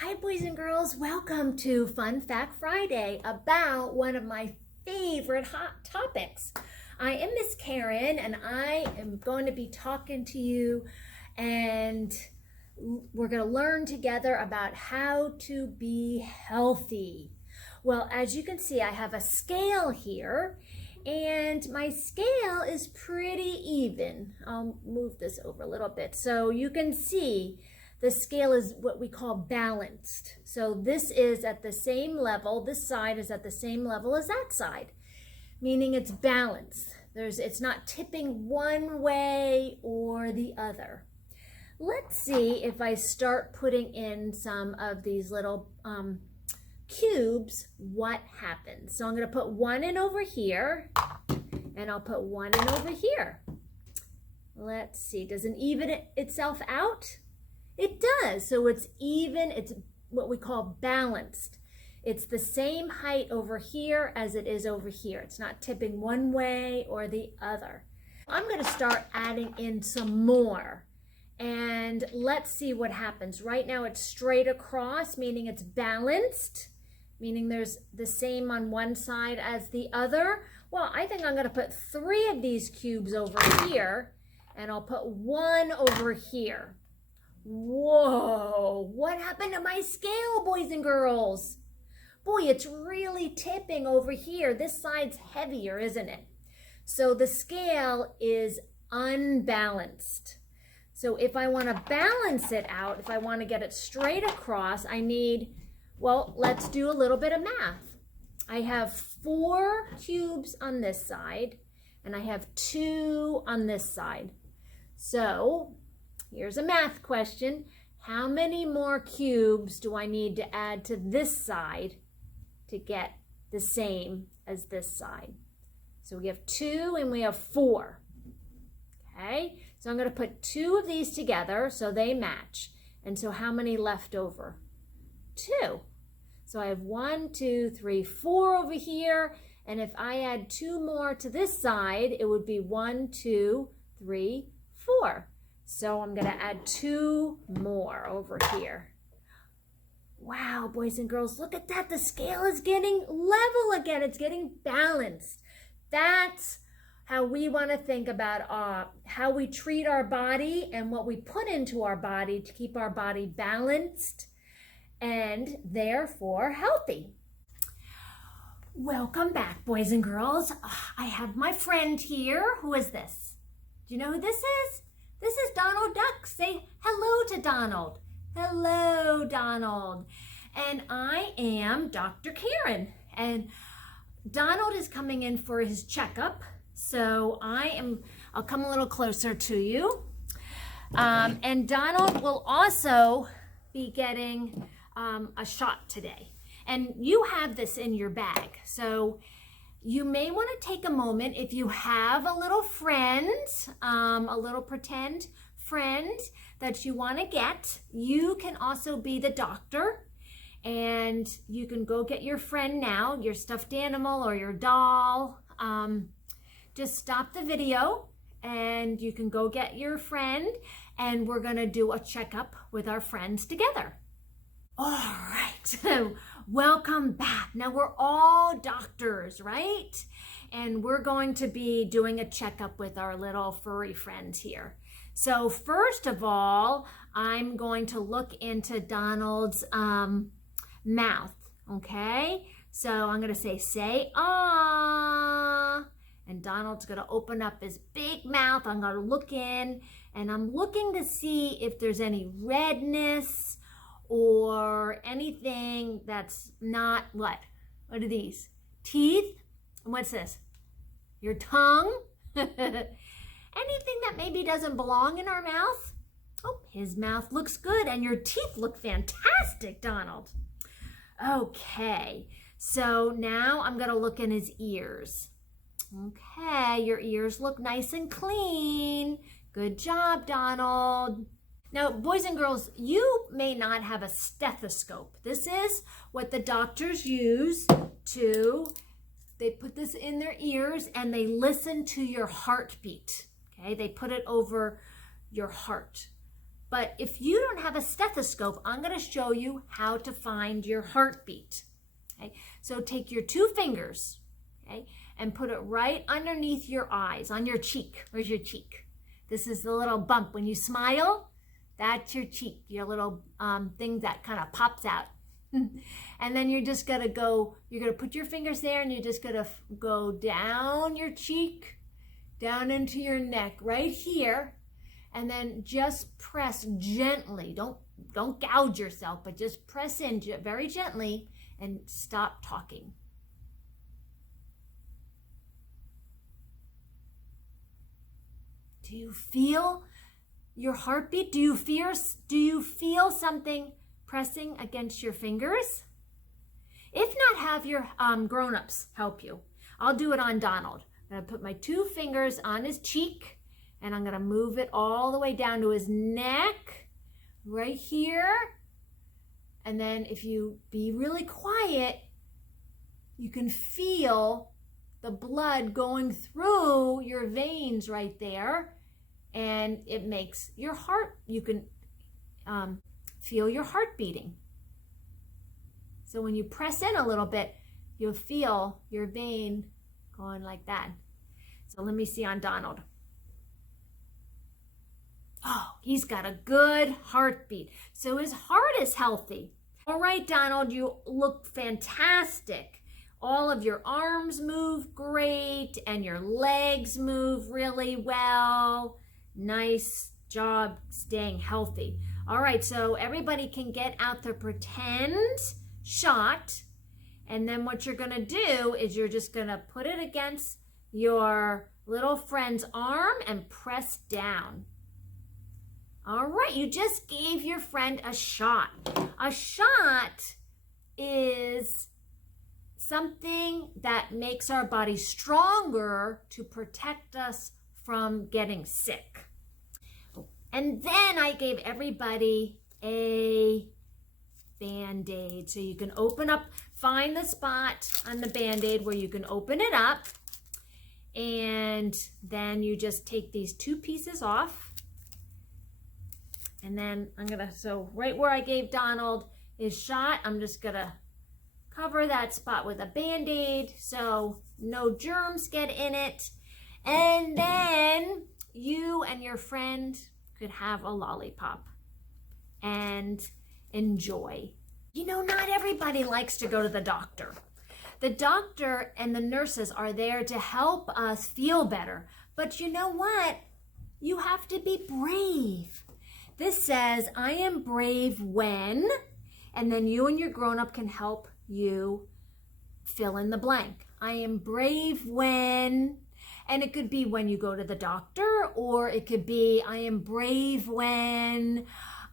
Hi, boys and girls. Welcome to Fun Fact Friday about one of my favorite hot topics. I am Miss Karen, and I am going to be talking to you, and we're going to learn together about how to be healthy. Well, as you can see, I have a scale here, and my scale is pretty even. I'll move this over a little bit so you can see the scale is what we call balanced. So this is at the same level, this side is at the same level as that side, meaning it's balanced. It's not tipping one way or the other. Let's see if I start putting in some of these little cubes, what happens. So I'm going to put one in over here, and I'll put one in over here. Let's see, does it even itself out? It does. So it's even, it's what we call balanced. It's the same height over here as it is over here. It's not tipping one way or the other. I'm going to start adding in some more, and let's see what happens. Right now it's straight across, meaning it's balanced, meaning there's the same on one side as the other. Well, I think I'm going to put 3 of these cubes over here, and I'll put 1 over here. Whoa, what happened to my scale, boys and girls? Boy, it's really tipping over here. This side's heavier, isn't it? So the scale is unbalanced. So if I want to balance it out, if I want to get it straight across, I need, well, let's do a little bit of math. I have 4 cubes on this side, and I have 2 on this side. So here's a math question. How many more cubes do I need to add to this side to get the same as this side? So we have 2 and we have 4. Okay, so I'm going to put 2 of these together so they match. And so how many left over? 2. So I have 1, 2, 3, 4 over here. And if I add 2 more to this side, it would be 1, 2, 3, 4. So I'm going to add 2 more over here. Wow, boys and girls, look at that. The scale is getting level again. It's getting balanced. That's how we want to think about how we treat our body and what we put into our body to keep our body balanced and therefore healthy. Welcome back, boys and girls. I have my friend here. Who is this? Do you know who this is? This is Donald Duck. Say hello to Donald. Hello, Donald. And I am Dr. Karen. And Donald is coming in for his checkup. So I'll come a little closer to you. And Donald will also be getting a shot today. And you have this in your bag. So you may want to take a moment if you have a little friend, a little pretend friend that you want to get. You can also be the doctor, and you can go get your friend now, your stuffed animal or your doll. Just stop the video and you can go get your friend, and we're going to do a checkup with our friends together. All right, so welcome back. Now we're all doctors, right? And we're going to be doing a checkup with our little furry friends here. So first of all, I'm going to look into Donald's mouth, okay? So I'm going to say, ah. And Donald's going to open up his big mouth. I'm going to look in, and I'm looking to see if there's any redness or anything that's not what? What are these? Teeth? And what's this? Your tongue? Anything that maybe doesn't belong in our mouth? Oh, his mouth looks good, and your teeth look fantastic, Donald. Okay, so now I'm going to look in his ears. Okay, your ears look nice and clean. Good job, Donald. Now, boys and girls, you may not have a stethoscope. This is what the doctors use they put this in their ears and they listen to your heartbeat. Okay, they put it over your heart. But if you don't have a stethoscope, I'm going to show you how to find your heartbeat. Okay? So take your 2 fingers, okay, and put it right underneath your eyes, on your cheek. Where's your cheek? This is the little bump. When you smile, that's your cheek, your little thing that kind of pops out. And then you're just going to go, you're going to put your fingers there and you're just going to go down your cheek, down into your neck, right here. And then just press gently. Don't gouge yourself, but just press in very gently and stop talking. Do you feel your heartbeat? Do you feel something pressing against your fingers? If not, have your grown-ups help you. I'll do it on Donald. I'm gonna put my 2 fingers on his cheek and I'm gonna move it all the way down to his neck, right here. And then if you be really quiet, you can feel the blood going through your veins right there. And it makes your heart, you can feel your heart beating. So when you press in a little bit, you'll feel your vein going like that. So let me see on Donald. Oh, he's got a good heartbeat. So his heart is healthy. All right, Donald, you look fantastic. All of your arms move great and your legs move really well. Nice job staying healthy. All right, so everybody can get out the pretend shot. And then what you're gonna do is you're just gonna put it against your little friend's arm and press down. All right, you just gave your friend a shot. A shot is something that makes our body stronger to protect us from getting sick. And then I gave everybody a Band-Aid. So you can open up, find the spot on the Band-Aid where you can open it up. And then you just take these 2 pieces off. And then so right where I gave Donald his shot, I'm just gonna cover that spot with a Band-Aid so no germs get in it. And then you and your friend could have a lollipop and enjoy. You know, not everybody likes to go to the doctor. The doctor and the nurses are there to help us feel better. But you know what? You have to be brave. This says, I am brave when, and then you and your grown-up can help you fill in the blank. I am brave when, and it could be when you go to the doctor, or it could be I am brave when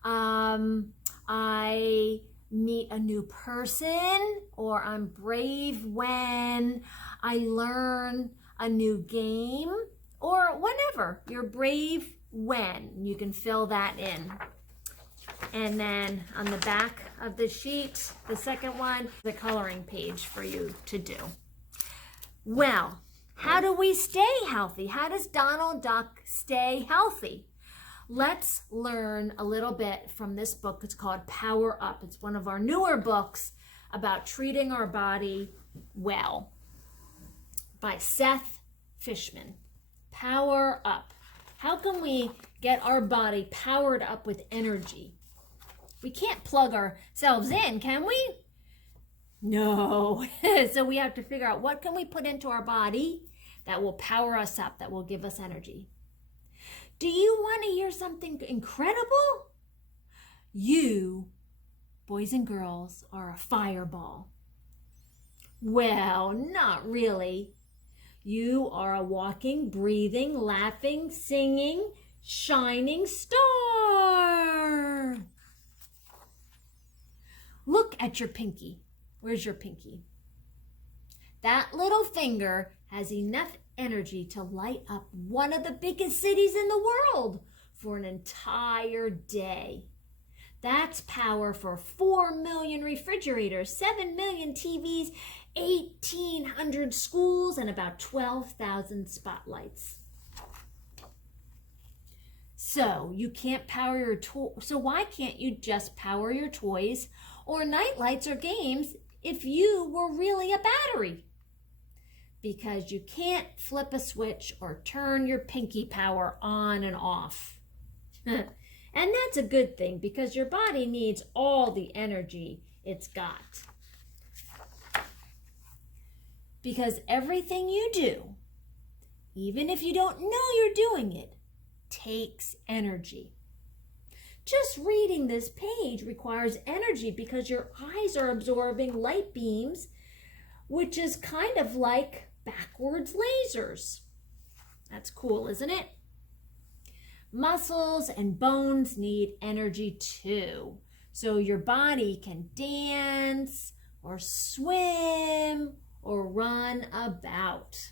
I meet a new person, or I'm brave when I learn a new game, or whenever. You're brave when. You can fill that in. And then on the back of the sheet, the second one, the coloring page for you to do. Well, how do we stay healthy? How does Donald Duck stay healthy? Let's learn a little bit from this book. It's called Power Up. It's one of our newer books about treating our body well by Seth Fishman. Power Up. How can we get our body powered up with energy? We can't plug ourselves in, can we? No. So we have to figure out what can we put into our body that will power us up, that will give us energy. Do you want to hear something incredible? You, boys and girls, are a fireball. Well, not really. You are a walking, breathing, laughing, singing, shining star. Look at your pinky. Where's your pinky? That little finger has enough energy to light up one of the biggest cities in the world for an entire day. That's power for 4 million refrigerators, 7 million TVs, 1,800 schools, and about 12,000 spotlights. So you can't power your so why can't you just power your toys or night lights or games if you were really a battery? Because you can't flip a switch or turn your pinky power on and off. And that's a good thing because your body needs all the energy it's got. Because everything you do, even if you don't know you're doing it, takes energy. Just reading this page requires energy because your eyes are absorbing light beams, which is kind of like backwards lasers. That's cool, isn't it? Muscles and bones need energy too. So your body can dance or swim or run about.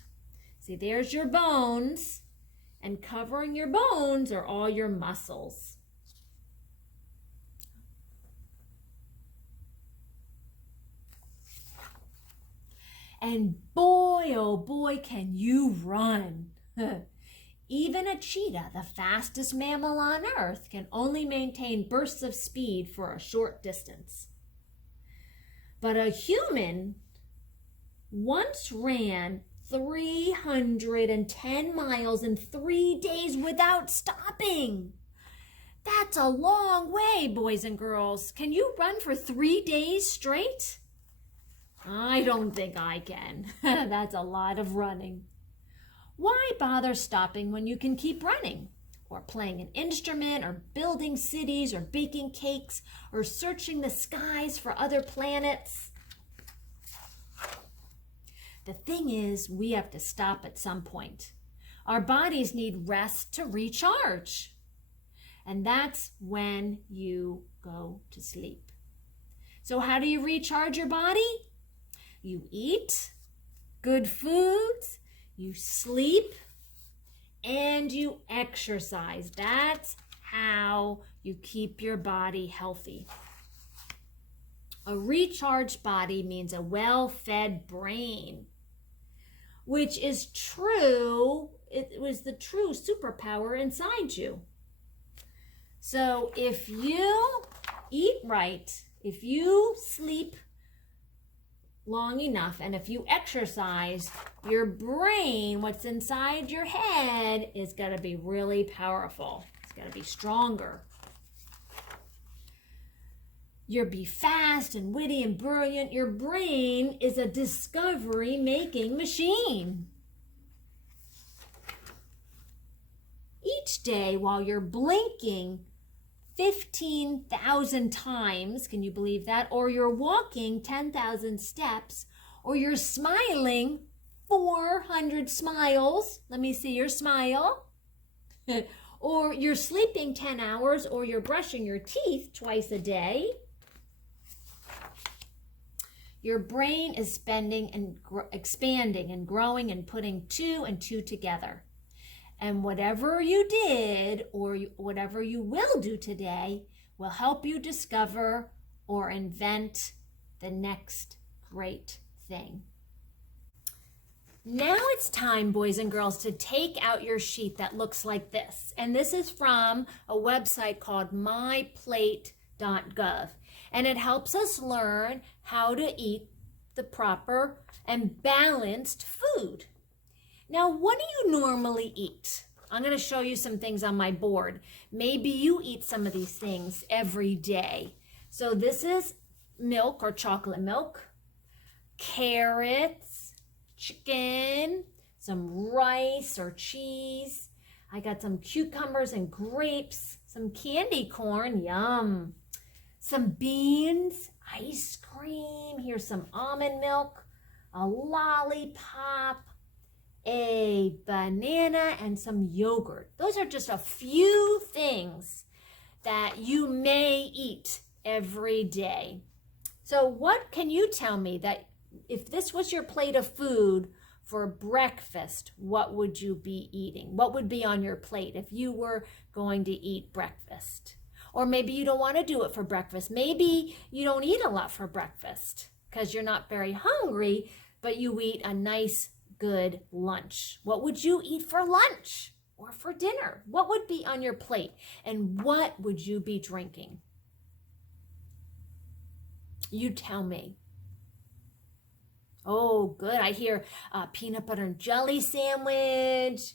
See, there's your bones, and covering your bones are all your muscles. And boy, oh boy, can you run. Even a cheetah, the fastest mammal on earth, can only maintain bursts of speed for a short distance. But a human once ran 310 miles in 3 days without stopping. That's a long way, boys and girls. Can you run for 3 days straight? I don't think I can. That's a lot of running. Why bother stopping when you can keep running, or playing an instrument, or building cities, or baking cakes, or searching the skies for other planets? The thing is, we have to stop at some point. Our bodies need rest to recharge. And that's when you go to sleep. So how do you recharge your body? You eat good foods, you sleep, and you exercise. That's how you keep your body healthy. A recharged body means a well-fed brain, which is true. It was the true superpower inside you. So if you eat right, if you sleep long enough, and if you exercise, your brain, what's inside your head, is going to be really powerful. It's going to be stronger. You'll be fast and witty and brilliant. Your brain is a discovery-making machine. Each day while you're blinking 15,000 times, can you believe that? Or you're walking 10,000 steps, or you're smiling 400 smiles. Let me see your smile. Or you're sleeping 10 hours, or you're brushing your teeth twice a day. Your brain is expanding and growing and putting 2 and 2 together. And whatever you did or whatever you will do today will help you discover or invent the next great thing. Now it's time, boys and girls, to take out your sheet that looks like this. And this is from a website called MyPlate.gov. And it helps us learn how to eat the proper and balanced food. Now, what do you normally eat? I'm going to show you some things on my board. Maybe you eat some of these things every day. So this is milk or chocolate milk, carrots, chicken, some rice or cheese. I got some cucumbers and grapes, some candy corn, yum. Some beans, ice cream, here's some almond milk, a lollipop, a banana, and some yogurt. Those are just a few things that you may eat every day. So what can you tell me that if this was your plate of food for breakfast, what would you be eating? What would be on your plate if you were going to eat breakfast? Or maybe you don't want to do it for breakfast. Maybe you don't eat a lot for breakfast because you're not very hungry, but you eat a nice, good lunch. What would you eat for lunch? or for dinner? What would be on your plate? And what would you be drinking? You tell me. Oh, good. I hear peanut butter and jelly sandwich.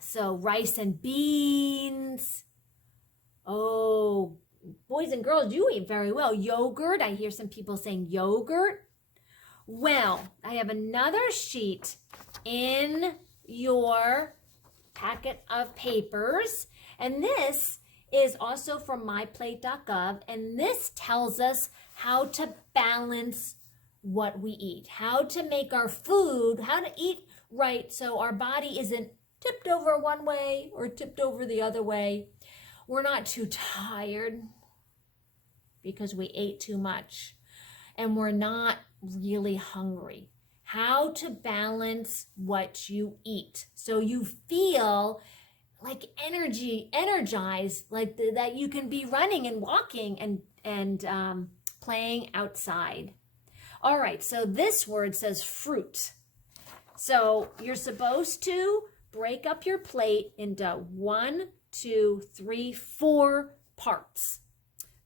So rice and beans. Oh, boys and girls, you eat very well. Yogurt. I hear some people saying yogurt. Well, I have another sheet in your packet of papers, and this is also from myplate.gov, and this tells us how to balance what we eat, how to make our food, how to eat right so our body isn't tipped over one way or tipped over the other way. We're not too tired because we ate too much, and we're not really hungry. How to balance what you eat so you feel like energized, like that you can be running and walking and playing outside. All right, so this word says fruit. So you're supposed to break up your plate into 1, 2, 3, 4 parts.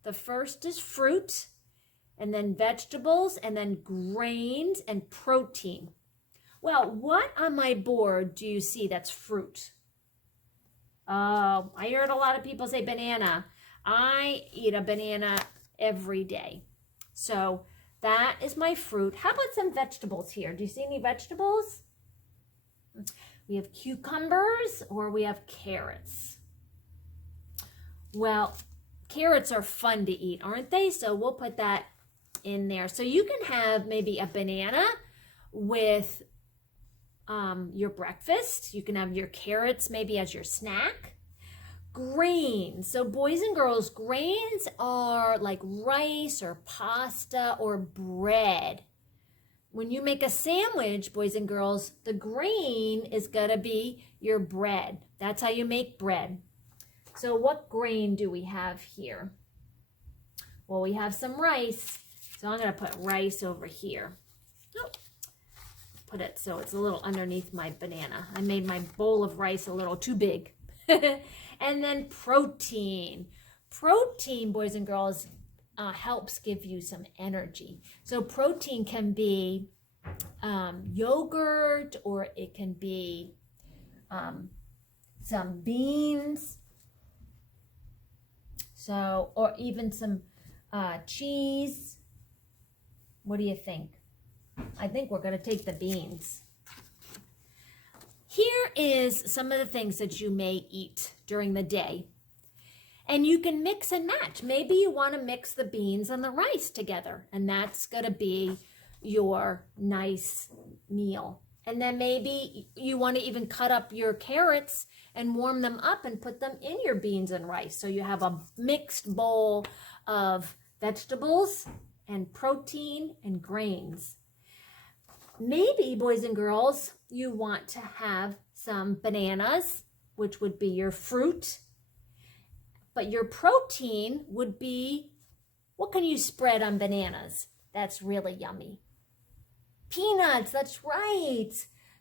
The first is fruit, and then vegetables, and then grains and protein. Well, what on my board do you see that's fruit? I heard a lot of people say banana. I eat a banana every day. So that is my fruit. How about some vegetables here? Do you see any vegetables? We have cucumbers or we have carrots. Well, carrots are fun to eat, aren't they? So we'll put that in there. So you can have maybe a banana with your breakfast. You can have your carrots maybe as your snack. Grains. So boys and girls, grains are like rice or pasta or bread. When you make a sandwich, boys and girls, the grain is going to be your bread. That's how you make bread. So what grain do we have here? Well, we have some rice. So I'm going to put rice over here. Nope. Put it so it's a little underneath my banana. I made my bowl of rice a little too big. And then protein. Protein, boys and girls, helps give you some energy. So protein can be yogurt, or it can be some beans. So, or even some cheese. What do you think? I think we're going to take the beans. Here is some of the things that you may eat during the day. And you can mix and match. Maybe you want to mix the beans and the rice together, and that's going to be your nice meal. And then maybe you want to even cut up your carrots and warm them up and put them in your beans and rice. So you have a mixed bowl of vegetables and protein and grains. Maybe, boys and girls, you want to have some bananas, which would be your fruit. But your protein would be, what can you spread on bananas? That's really yummy. Peanuts, that's right.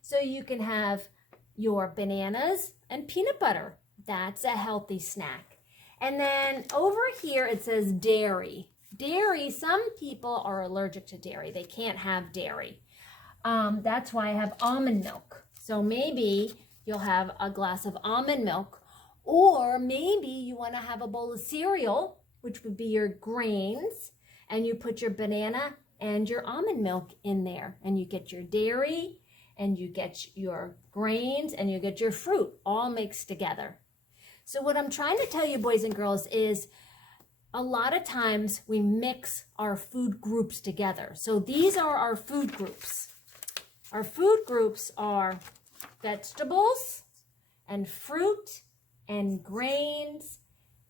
So you can have your bananas and peanut butter. That's a healthy snack. And then over here it says dairy. Dairy, some people are allergic to dairy. They can't have dairy. That's why I have almond milk. So maybe you'll have a glass of almond milk, or maybe you want to have a bowl of cereal, which would be your grains, and you put your banana and your almond milk in there, and you get your dairy, and you get your grains, and you get your fruit all mixed together. So what I'm trying to tell you, boys and girls, is a lot of times we mix our food groups together. So these are our food groups. Our food groups are vegetables and fruit and grains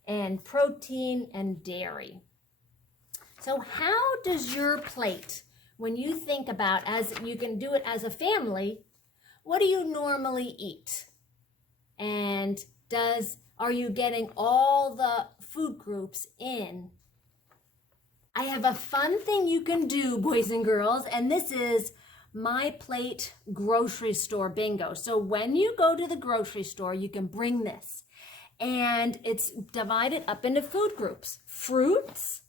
and protein and dairy. So how does your plate, when you think about, as you can do it as a family, what do you normally eat? And are you getting all the food groups in? I have a fun thing you can do, boys and girls, and this is MyPlate grocery store bingo. So when you go to the grocery store, you can bring this. And it's divided up into food groups: fruits,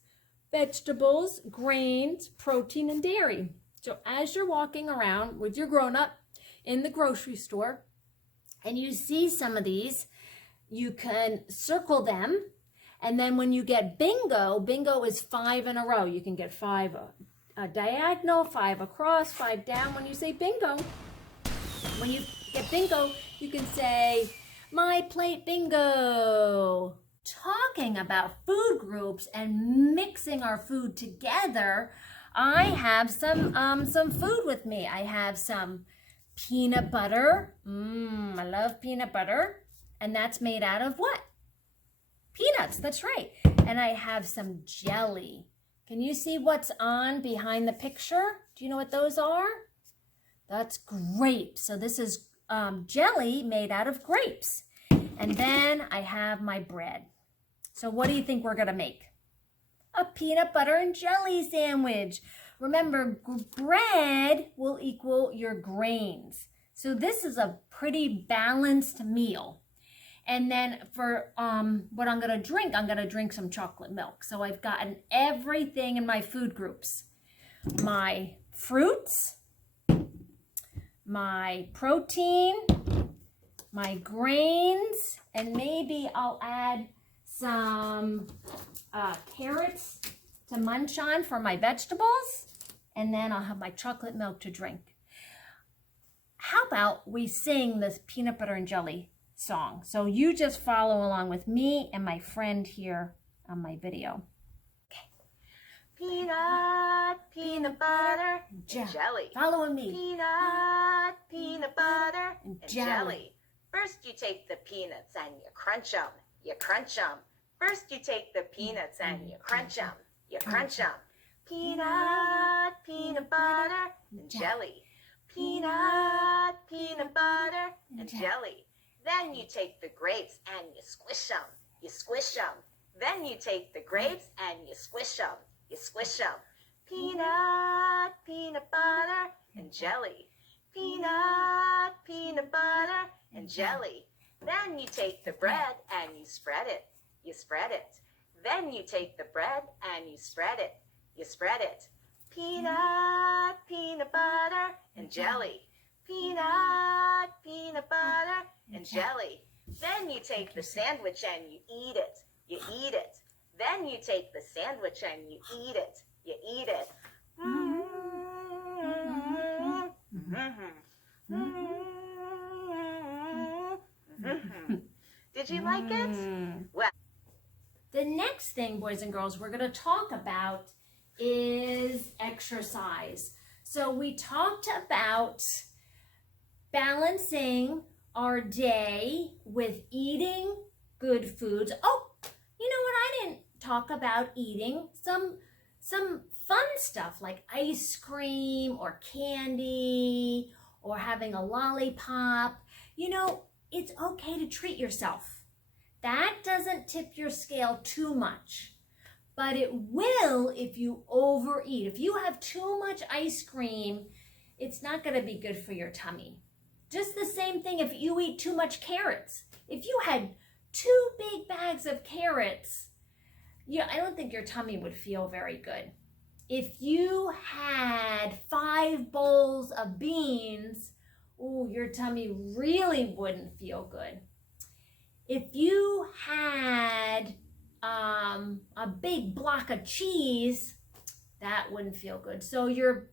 vegetables, grains, protein, and dairy. So as you're walking around with your grown-up in the grocery store and you see some of these, you can circle them. And then when you get bingo, bingo is 5 in a row. You can get 5 diagonal, 5 across, 5 down. When you say bingo, when you get bingo, you can say, MyPlate bingo. Talking about food groups and mixing our food together, I have some food with me. I have some peanut butter. I love peanut butter. And that's made out of what? Peanuts, that's right. And I have some jelly. Can you see what's on behind the picture? Do you know what those are? That's grapes. So this is jelly made out of grapes. And then I have my bread. So what do you think we're gonna make? A peanut butter and jelly sandwich. Remember, bread will equal your grains. So this is a pretty balanced meal. And then for what I'm gonna drink some chocolate milk. So I've gotten everything in my food groups: my fruits, my protein, my grains, and maybe I'll add some carrots to munch on for my vegetables, and then I'll have my chocolate milk to drink. How about we sing this peanut butter and jelly song? So you just follow along with me and my friend here on my video. Okay. Peanut butter, and jelly. Follow me. Peanut butter, and jelly. First you take the peanuts and you crunch them. You crunch them. First you take the peanuts and you crunch them. You crunch them. Peanut butter, and jelly. Peanut butter, and jelly. Then you take the grapes and you squish them. You squish them. Then you take the grapes and you squish them. You squish them. Peanut butter, and jelly. Peanut butter, and jelly. Then you take the bread and you spread it. You spread it. Then you take the bread and you spread it. You spread it. Peanut butter, and jelly. Peanut butter, and jelly. Then you take the sandwich and you eat it. You eat it. Then you take the sandwich and you eat it. You eat it. Did you like it? Well, the next thing, boys and girls, we're going to talk about is exercise. So we talked about balancing our day with eating good foods. Oh, you know what? I didn't talk about eating some fun stuff like ice cream or candy or having a lollipop. You know, it's okay to treat yourself. That doesn't tip your scale too much, but it will if you overeat. If you have too much ice cream, it's not going to be good for your tummy. Just the same thing if you eat too much carrots. If you had 2 big bags of carrots, I don't think your tummy would feel very good. If you had 5 bowls of beans, your tummy really wouldn't feel good. If you had a big block of cheese, that wouldn't feel good. So your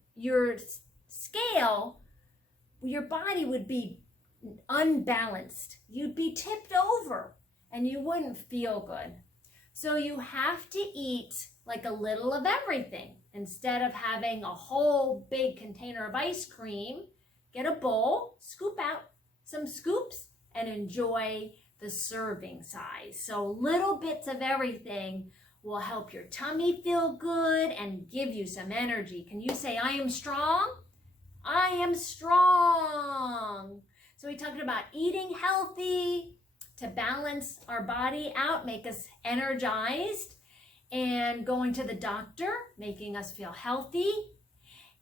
scale, your body would be unbalanced. You'd be tipped over and you wouldn't feel good. So you have to eat like a little of everything. Instead of having a whole big container of ice cream, get a bowl, scoop out some scoops, and enjoy the serving size. So little bits of everything will help your tummy feel good and give you some energy. Can you say, I am strong? I am strong. So we talked about eating healthy to balance our body out, make us energized, and going to the doctor, making us feel healthy,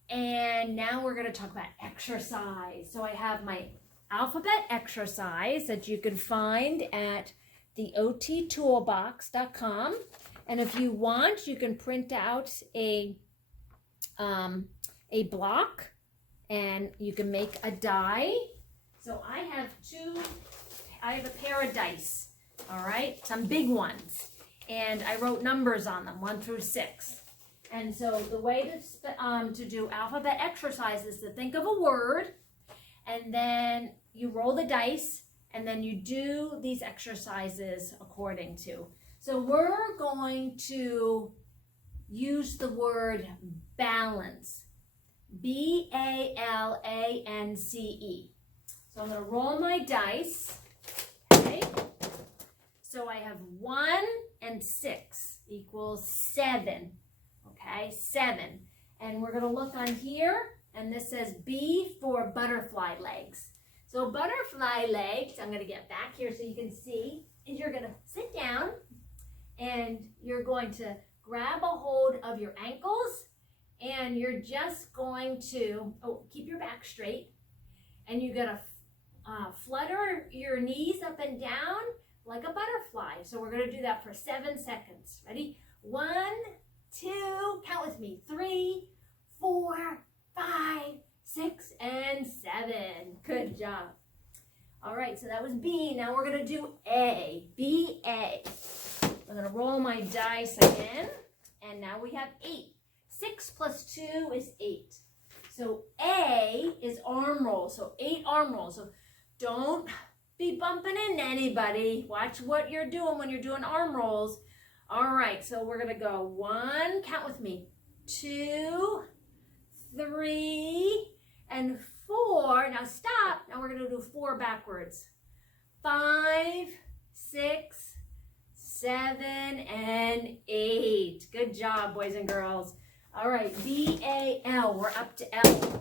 And now we're going to talk about exercise. So I have my alphabet exercise that you can find at the ottoolbox.com. And if you want, you can print out a block and you can make a die. So I have a pair of dice, all right, some big ones. And I wrote numbers on them, 1 through 6. And so the way to do alphabet exercise is to think of a word, and then you roll the dice, and then you do these exercises according to. So we're going to use the word balance, B-A-L-A-N-C-E. So I'm going to roll my dice, okay? So I have 1 and 6 equals 7, okay? 7. And we're going to look on here, and this says B for butterfly legs. So butterfly legs, I'm going to get back here so you can see, is you're going to sit down, and you're going to grab a hold of your ankles, and you're just going to, keep your back straight, and you're going to flutter your knees up and down like a butterfly. So we're going to do that for 7 seconds. Ready? 1, 2, count with me, 3, 4, 5, 6, and 7. Good job. All right, so that was B. Now we're going to do A, B-A. I'm going to roll my dice again, and now we have 8. 6 plus 2 is 8. So A is arm rolls, so 8 arm rolls. So don't be bumping into anybody. Watch what you're doing when you're doing arm rolls. All right, so we're going to go 1, count with me, 2, 3, and 4. Now stop. Now we're going to do 4 backwards. 5, 6, 7, and 8. Good job, boys and girls. All right, B-A-L. We're up to L.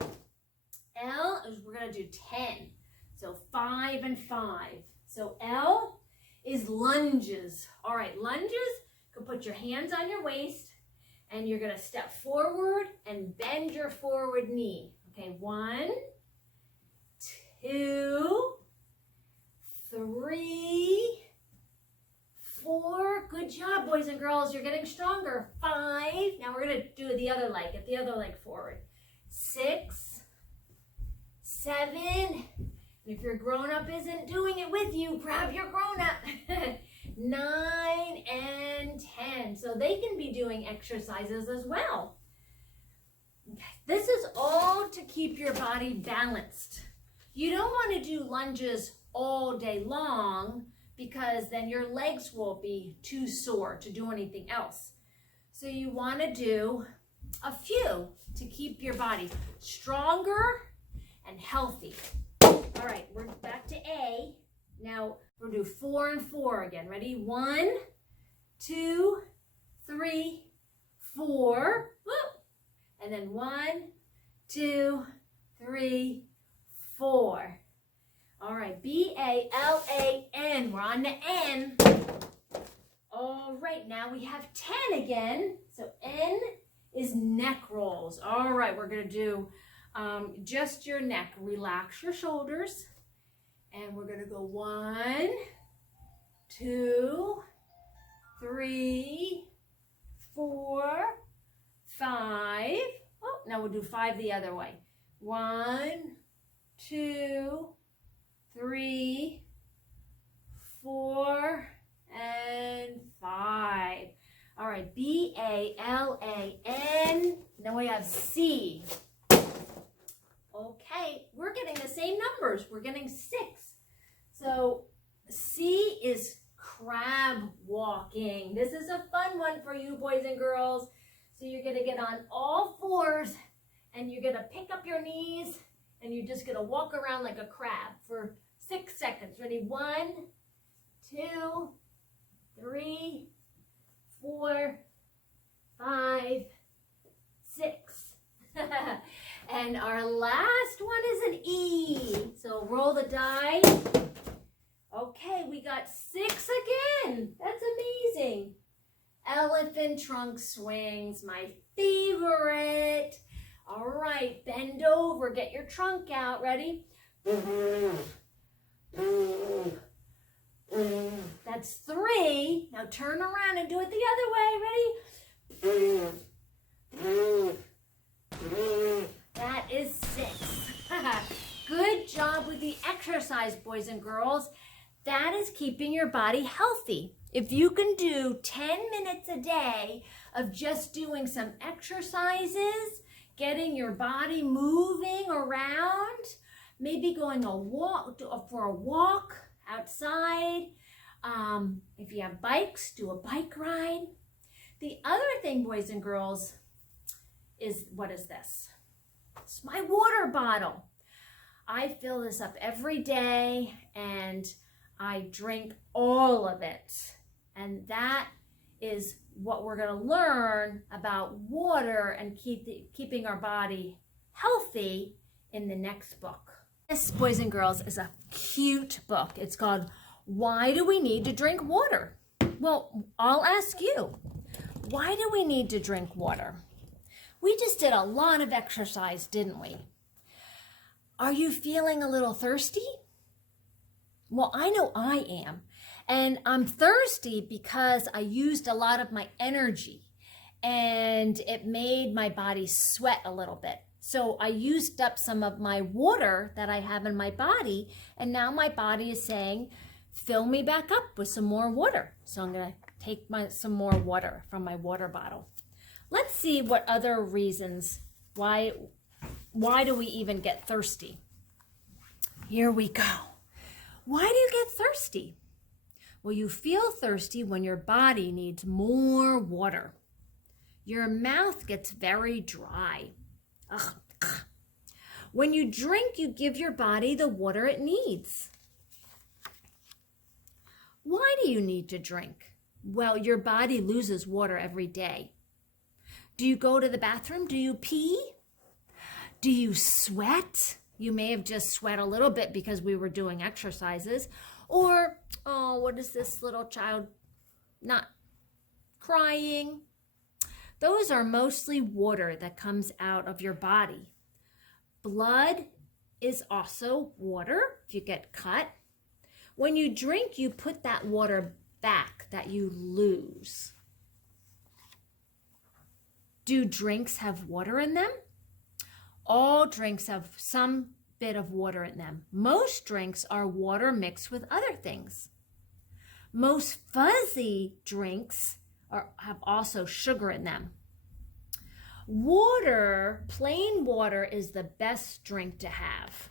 L is we're going to do 10. So 5 and 5. So L is lunges. All right, lunges, you can put your hands on your waist, and you're going to step forward and bend your forward knee. Okay, 1, 2, 3, 4. Good job, boys and girls. You're getting stronger. 5. Now we're going to do the other leg. Get the other leg forward. 6, 7. And if your grown-up isn't doing it with you, grab your grown-up. 9 and 10. So they can be doing exercises as well. This is all to keep your body balanced. You don't want to do lunges all day long, because then your legs will be too sore to do anything else. So you want to do a few to keep your body stronger and healthy. All right, we're back to A. Now we'll do 4 and 4 again. Ready? 1, 2, 3, 4. Whoop. And then 1, 2, 3, 4. All right, B-A-L-A-N. We're on the N. All right, now we have 10 again. So N is neck rolls. All right, we're going to do just your neck. Relax your shoulders. And we're going to go 1, 2, 3, 4, 5. Oh, now we'll do 5 the other way. 1, 2, 3, 4, and 5. All right, B-A-L-A-N. Then we have C. Okay, we're getting the same numbers. We're getting 6. So C is crab walking. This is a fun one for you, boys and girls. So you're going to get on all 4s, and you're going to pick up your knees, and you're just going to walk around like a crab for 6 seconds. Ready? 1, 2, 3, 4, 5, 6. And our last one is an E. So roll the die. Okay, we got 6 again. That's amazing. Elephant trunk swings, my favorite. All right, bend over, get your trunk out, ready? That's 3. Now turn around and do it the other way, ready? That is 6. Good job with the exercise, boys and girls. That is keeping your body healthy. If you can do 10 minutes a day of just doing some exercises, getting your body moving around, maybe going for a walk outside. If you have bikes, do a bike ride. The other thing, boys and girls, is, what is this? It's my water bottle. I fill this up every day and I drink all of it. And that is what we're going to learn about water and keeping our body healthy in the next book. This, boys and girls, is a cute book. It's called Why Do We Need to Drink Water? Well, I'll ask you, why do we need to drink water? We just did a lot of exercise, didn't we? Are you feeling a little thirsty? Well, I know I am. And I'm thirsty because I used a lot of my energy and it made my body sweat a little bit. So I used up some of my water that I have in my body, and now my body is saying, fill me back up with some more water. So I'm going to take some more water from my water bottle. Let's see what other reasons, why do we even get thirsty? Here we go. Why do you get thirsty? Well, you feel thirsty when your body needs more water. Your mouth gets very dry. Ugh. When you drink, you give your body the water it needs. Why do you need to drink? Well, your body loses water every day. Do you go to the bathroom? Do you pee? Do you sweat? You may have just sweat a little bit because we were doing exercises. Or, oh, what is this little child not crying? Those are mostly water that comes out of your body. Blood is also water if you get cut. When you drink, you put that water back that you lose. Do drinks have water in them? All drinks have some bit of water in them. Most drinks are water mixed with other things. Most fuzzy drinks have also sugar in them. Water, plain water, is the best drink to have.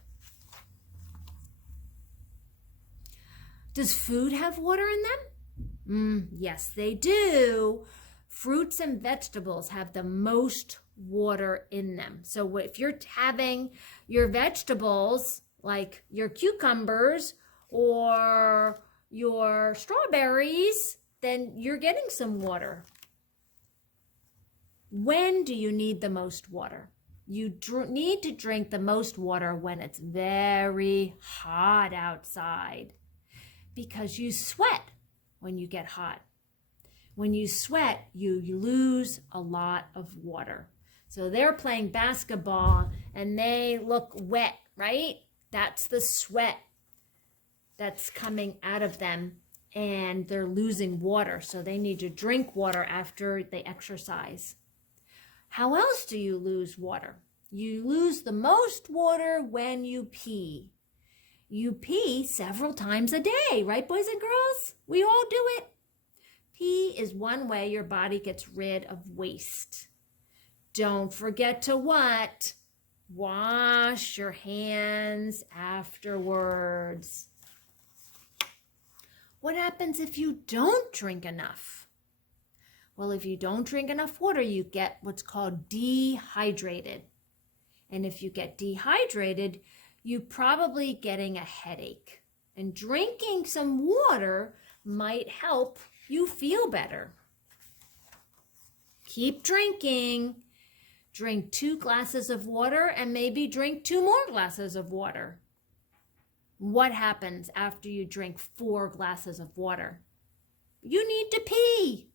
Does food have water in them? Yes, they do. Fruits and vegetables have the most water in them. So if you're having your vegetables, like your cucumbers or your strawberries, then you're getting some water. When do you need the most water? You need to drink the most water when it's very hot outside, because you sweat when you get hot. When you sweat, you lose a lot of water. So they're playing basketball and they look wet, right? That's the sweat that's coming out of them, and they're losing water. So they need to drink water after they exercise. How else do you lose water? You lose the most water when you pee. You pee several times a day, right, boys and girls? We all do it. Pee is one way your body gets rid of waste. Don't forget to what? Wash your hands afterwards. What happens if you don't drink enough? Well, if you don't drink enough water, you get what's called dehydrated. And if you get dehydrated, you're probably getting a headache. And drinking some water might help you feel better. Keep drinking. Drink 2 glasses of water and maybe drink 2 more glasses of water. What happens after you drink 4 glasses of water? You need to pee.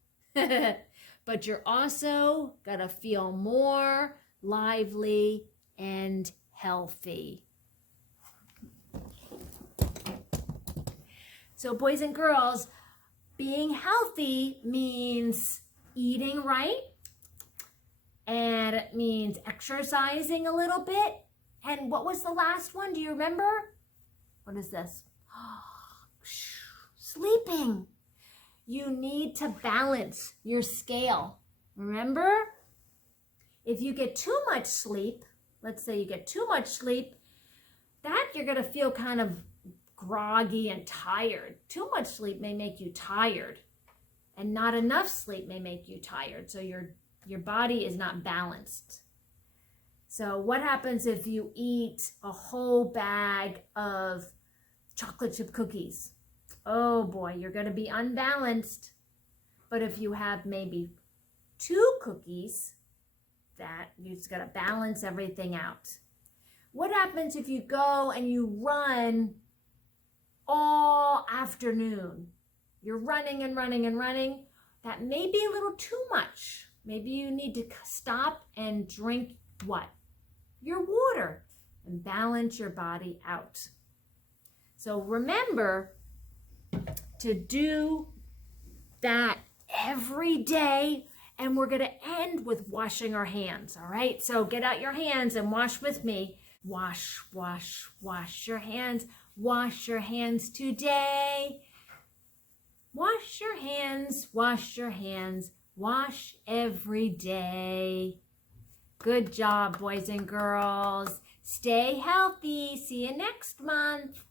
But you're also gonna feel more lively, and healthy. So boys and girls, being healthy means eating right, and it means exercising a little bit. And what was the last one? Do you remember? What is this? Sleeping. You need to balance your scale. Remember? If you get too much sleep, let's say you get too much sleep, that you're going to feel kind of groggy and tired. Too much sleep may make you tired, and not enough sleep may make you tired. So your body is not balanced. So what happens if you eat a whole bag of chocolate chip cookies? Oh boy, you're going to be unbalanced. But if you have maybe 2 cookies, that you just got to balance everything out. What happens if you go and you run all afternoon? You're running and running and running. That may be a little too much. Maybe you need to stop and drink what? Your water, and balance your body out. So remember to do that every day, and we're going to end with washing our hands, all right? So get out your hands and wash with me. Wash, wash, wash your hands. Wash your hands today. Wash your hands, wash your hands, wash every day. Good job, boys and girls. Stay healthy. See you next month.